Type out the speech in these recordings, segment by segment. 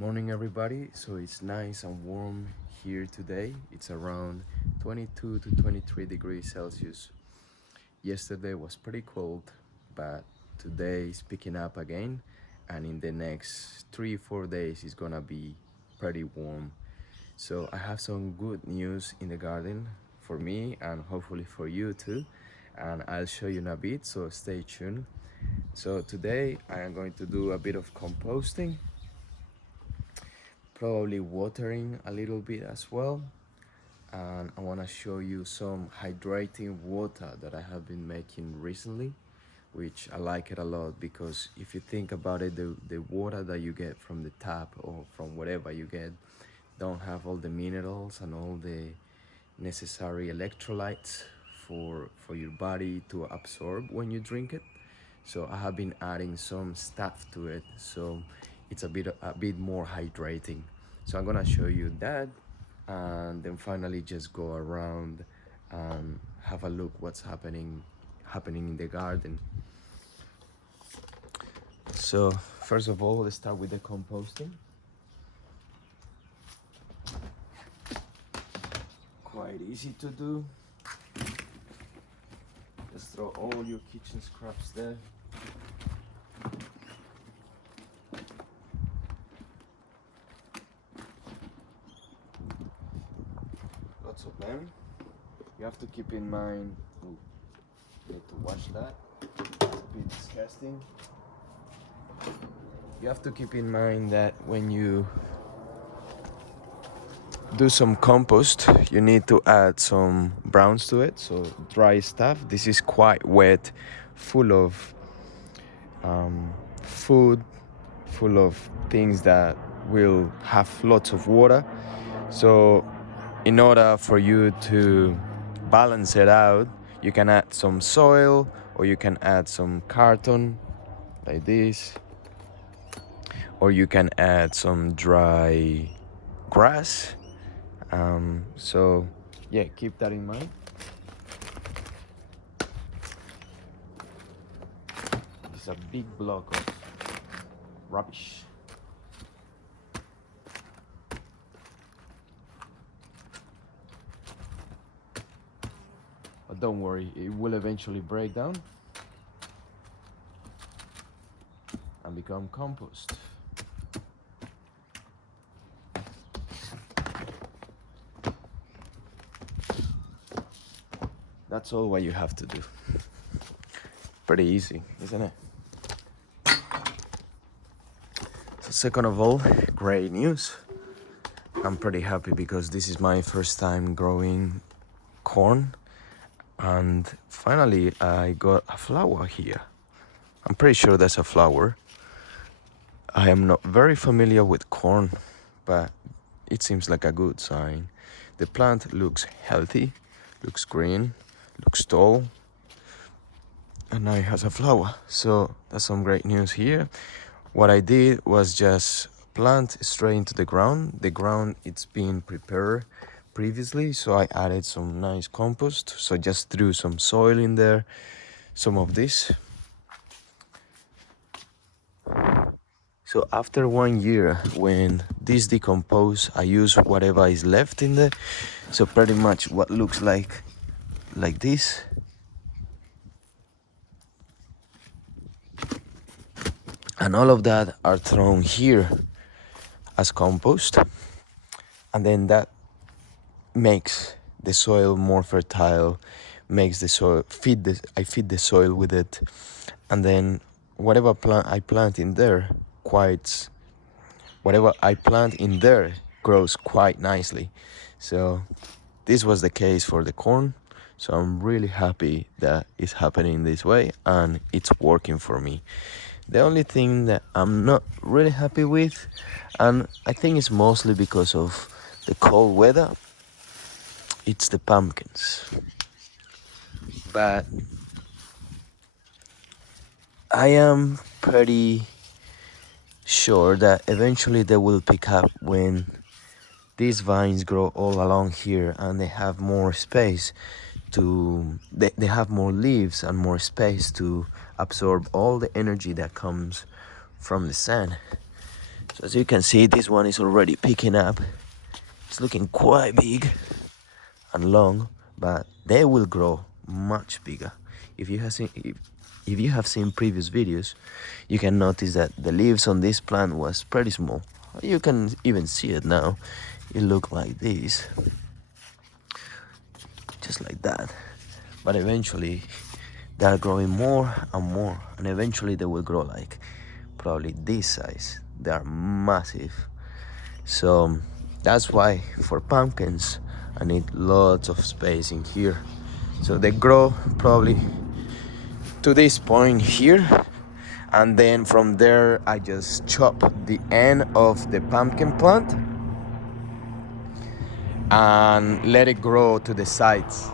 Morning everybody. So it's nice and warm here today. It's around 22 to 23 degrees Celsius. Yesterday was pretty cold, but today is picking up again, and in the next 3-4 days it's gonna be pretty warm. So I have some good news in the garden for me and hopefully for you too, and I'll show you in a bit, so stay tuned. So today I am going to do a bit of composting, probably watering a little bit as well, and I want to show you some hydrating water that I have been making recently, which I like it a lot because if you think about it, the water that you get from the tap or from whatever you get don't have all the minerals and all the necessary electrolytes for your body to absorb when you drink it. So I have been adding some stuff to it, so it's a bit more hydrating. So I'm gonna show you that, and then finally just go around and have a look what's happening in the garden. So first of all, let's start with the composting. Quite easy to do. Just throw all your kitchen scraps there. Lots of them. You have to keep in mind, you need to wash that. It's a bit disgusting. You have to keep in mind that when you do some compost, you need to add some browns to it, so dry stuff. This is quite wet, full of food, full of things that will have lots of water. So in order for you to balance it out, you can add some soil or you can add some carton like this, or you can add some dry grass. So yeah, keep that in mind. It's a big block of rubbish. But don't worry, it will eventually break down and become compost. That's all what you have to do. Pretty easy, isn't it? So second of all, great news. I'm pretty happy because this is my first time growing corn, and finally I got a flower here. I'm pretty sure that's a flower. I am not very familiar with corn, but it seems like a good sign. The plant looks healthy, looks green, looks tall, and now it has a flower. So that's some great news here. What I did was just plant straight into the ground. The ground, it's been prepared previously, so I added some nice compost. So just threw some soil in there, some of this. So after 1 year, when this decompose, I use whatever is left in there. So pretty much what looks like this. And all of that are thrown here as compost. And then that makes the soil more fertile, makes the soil I feed the soil with it. And then whatever plant I plant in there grows quite nicely. So this was the case for the corn. So I'm really happy that it's happening this way and it's working for me. The only thing that I'm not really happy with, and I think it's mostly because of the cold weather, it's the pumpkins. But I am pretty sure that eventually they will pick up when these vines grow all along here and they have more space they have more leaves and more space to absorb all the energy that comes from the sun. So as you can see, this one is already picking up. It's looking quite big and long, but they will grow much bigger. If you have seen previous videos, you can notice that the leaves on this plant was pretty small. You can even see it now. It look like this, just like that. But eventually they are growing more and more, and eventually they will grow like probably this size. They are massive. So that's why for pumpkins I need lots of space in here. So they grow probably to this point here, and then from there I just chop the end of the pumpkin plant and let it grow to the sides.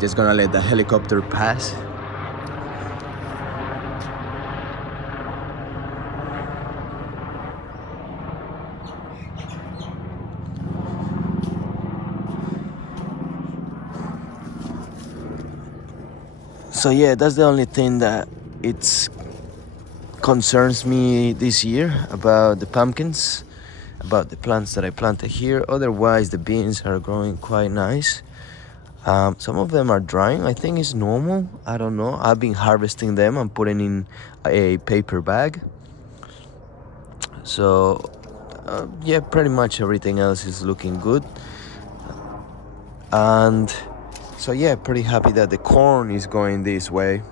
Just gonna let the helicopter pass. So yeah, that's the only thing that it's concerns me this year about the pumpkins, about the plants that I planted here. Otherwise, the beans are growing quite nice. Some of them are drying. I think it's normal. I don't know. I've been harvesting them and putting in a paper bag. So yeah, pretty much everything else is looking good. And so yeah, pretty happy that the corn is going this way.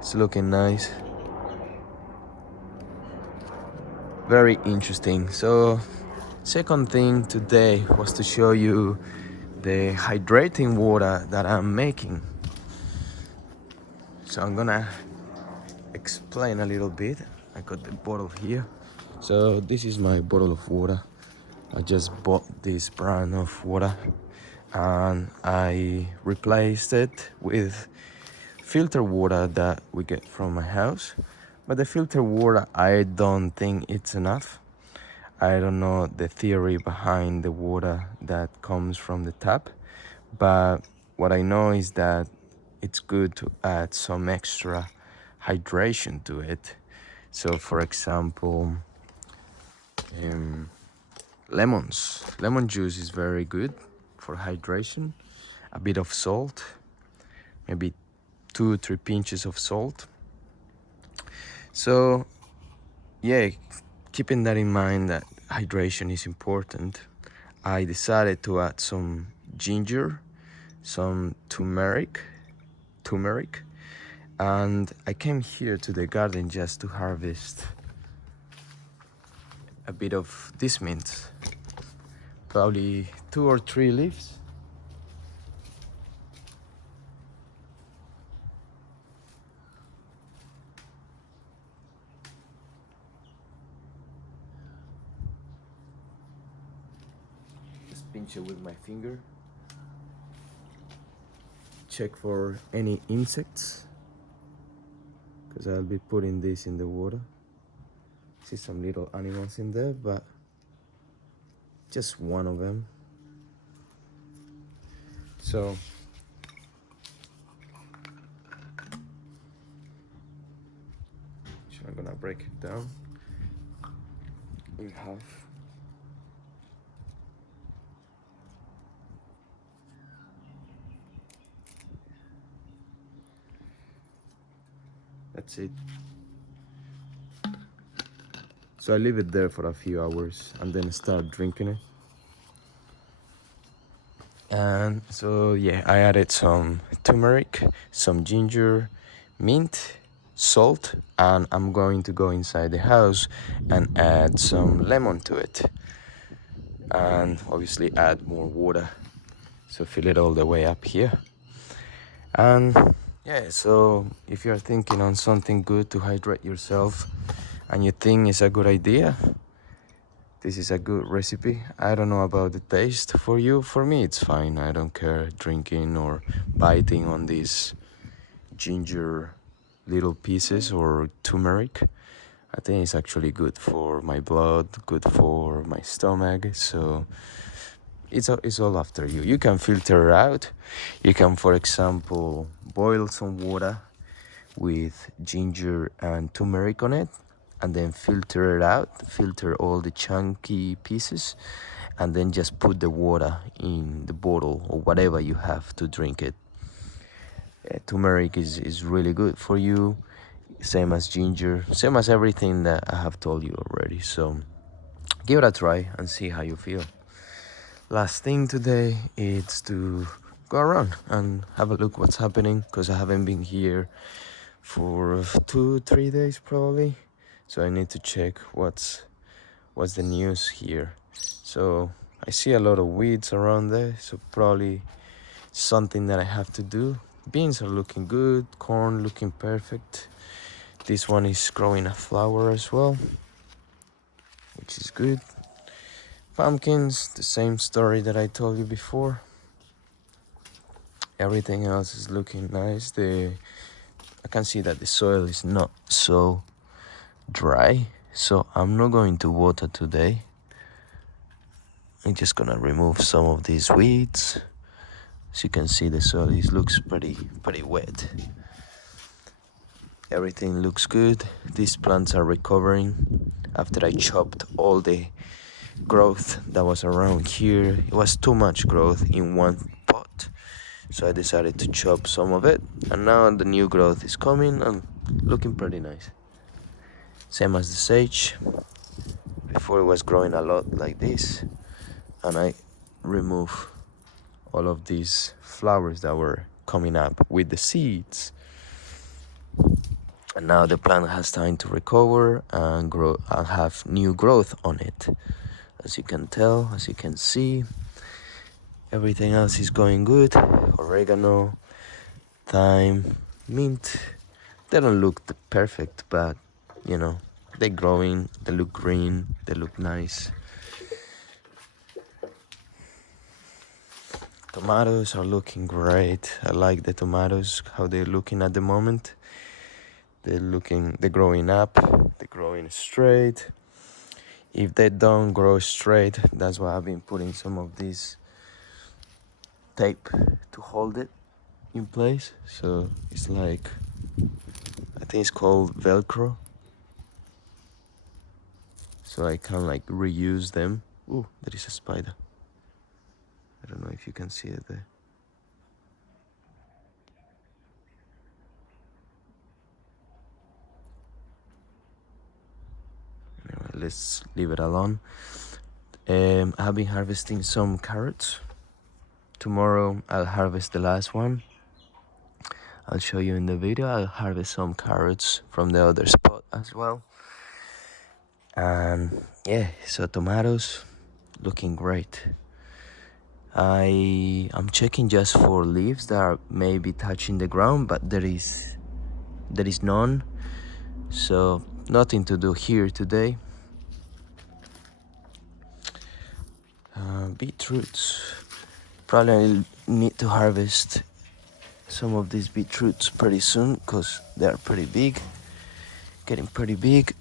It's looking nice. Very interesting. So second thing today was to show you the hydrating water that I'm making. So I'm gonna explain a little bit. I got the bottle here. So this is my bottle of water. I just bought this brand of water and I replaced it with filter water that we get from my house. But the filter water, I don't think it's enough. I don't know the theory behind the water that comes from the tap, but what I know is that it's good to add some extra hydration to it. So for example, lemon juice is very good for hydration. A bit of salt, maybe 2-3 pinches of salt. So yeah, keeping that in mind that hydration is important, I decided to add some ginger, some turmeric, and I came here to the garden just to harvest a bit of this mint, probably 2 or 3 leaves. Just pinch it with my finger. Check for any insects, because I'll be putting this in the water. See some little animals in there, but just one of them. So I'm gonna break it down in half. That's it. So I leave it there for a few hours and then start drinking it. And so yeah, I added some turmeric, some ginger, mint, salt, and I'm going to go inside the house and add some lemon to it. And obviously add more water. So fill it all the way up here. And yeah, so if you're thinking on something good to hydrate yourself and you think it's a good idea, this is a good recipe. I don't know about the taste for you. For me, it's fine. I don't care drinking or biting on these ginger little pieces or turmeric. I think it's actually good for my blood, good for my stomach. So it's all after you. You can filter out. You can, for example, boil some water with ginger and turmeric on it, and then filter it out, filter all the chunky pieces, and then just put the water in the bottle or whatever you have to drink it. Turmeric is really good for you, same as ginger, same as everything that I have told you already. So give it a try and see how you feel. Last thing today is to go around and have a look what's happening, because I haven't been here for 2-3 days probably, so I need to check what's the news here. So I see a lot of weeds around there, so probably something that I have to do. Beans are looking good, corn looking perfect. This one is growing a flower as well, which is good. Pumpkins, the same story that I told you before. Everything else is looking nice. I can see that the soil is not so dry, so I'm not going to water today. I'm just gonna remove some of these weeds. As you can see, the soil looks pretty wet. Everything looks good. These plants are recovering after I chopped all the growth that was around here. It was too much growth in one pot, so I decided to chop some of it, and now the new growth is coming and looking pretty nice. Same as the sage. Before it was growing a lot like this, and I remove all of these flowers that were coming up with the seeds, and now the plant has time to recover and grow and have new growth on it. As you can tell, as you can see, everything else is going good. Oregano, thyme, mint, they don't look perfect, but you know, they're growing, they look green, they look nice. Tomatoes are looking great. I like the tomatoes, how they're looking at the moment. They're growing up, they're growing straight. If they don't grow straight, that's why I've been putting some of this tape to hold it in place. So it's like, I think it's called Velcro. So I can like reuse them. Ooh, there is a spider. I don't know if you can see it there. Anyway, let's leave it alone. I have been harvesting some carrots. Tomorrow I'll harvest the last one. I'll show you in the video. I'll harvest some carrots from the other spot as well. And yeah, so tomatoes looking great. I'm checking just for leaves that are maybe touching the ground, but there is none, so nothing to do here today. Beetroots, probably I'll need to harvest some of these beetroots pretty soon because they are pretty big, getting pretty big.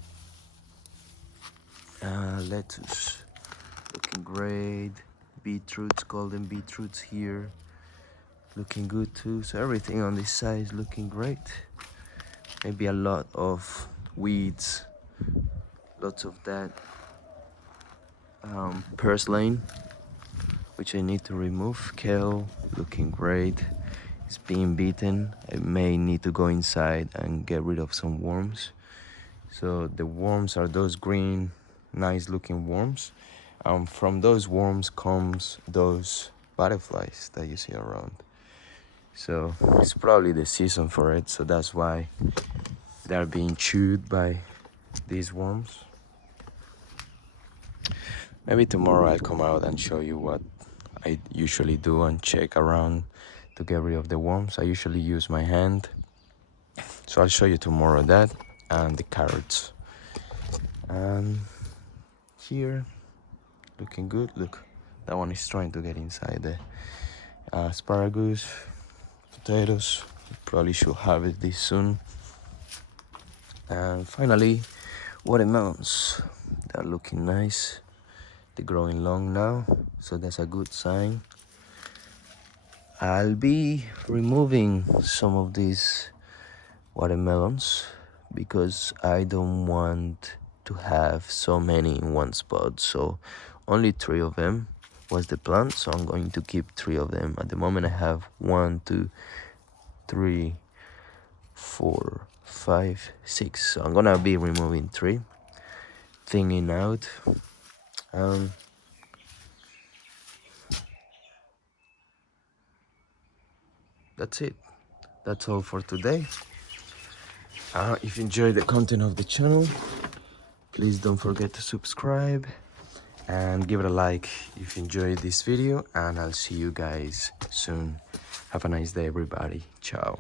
Lettuce looking great. Beetroots, golden beetroots here, looking good too. So everything on this side is looking great. Maybe a lot of weeds, lots of that purslane, which I need to remove. Kale looking great. It's being beaten. I may need to go inside and get rid of some worms. So the worms are those green, nice looking worms. From those worms comes those butterflies that you see around. So it's probably the season for it, so that's why they're being chewed by these worms. Maybe tomorrow I'll come out and show you what I usually do and check around to get rid of the worms. I usually use my hand, so I'll show you tomorrow that and the carrots. And here, looking good. Look, that one is trying to get inside the asparagus, potatoes. Probably should harvest this soon. And finally, watermelons. They're looking nice. They're growing long now, so that's a good sign. I'll be removing some of these watermelons because I don't want to have so many in one spot. So only 3 of them was the plan. So I'm going to keep 3 of them. At the moment I have 1, 2, 3, 4, 5, 6. So I'm gonna be removing 3, thinning out. That's it. That's all for today. If you enjoy the content of the channel, please don't forget to subscribe and give it a like if you enjoyed this video, and I'll see you guys soon. Have a nice day, everybody. Ciao.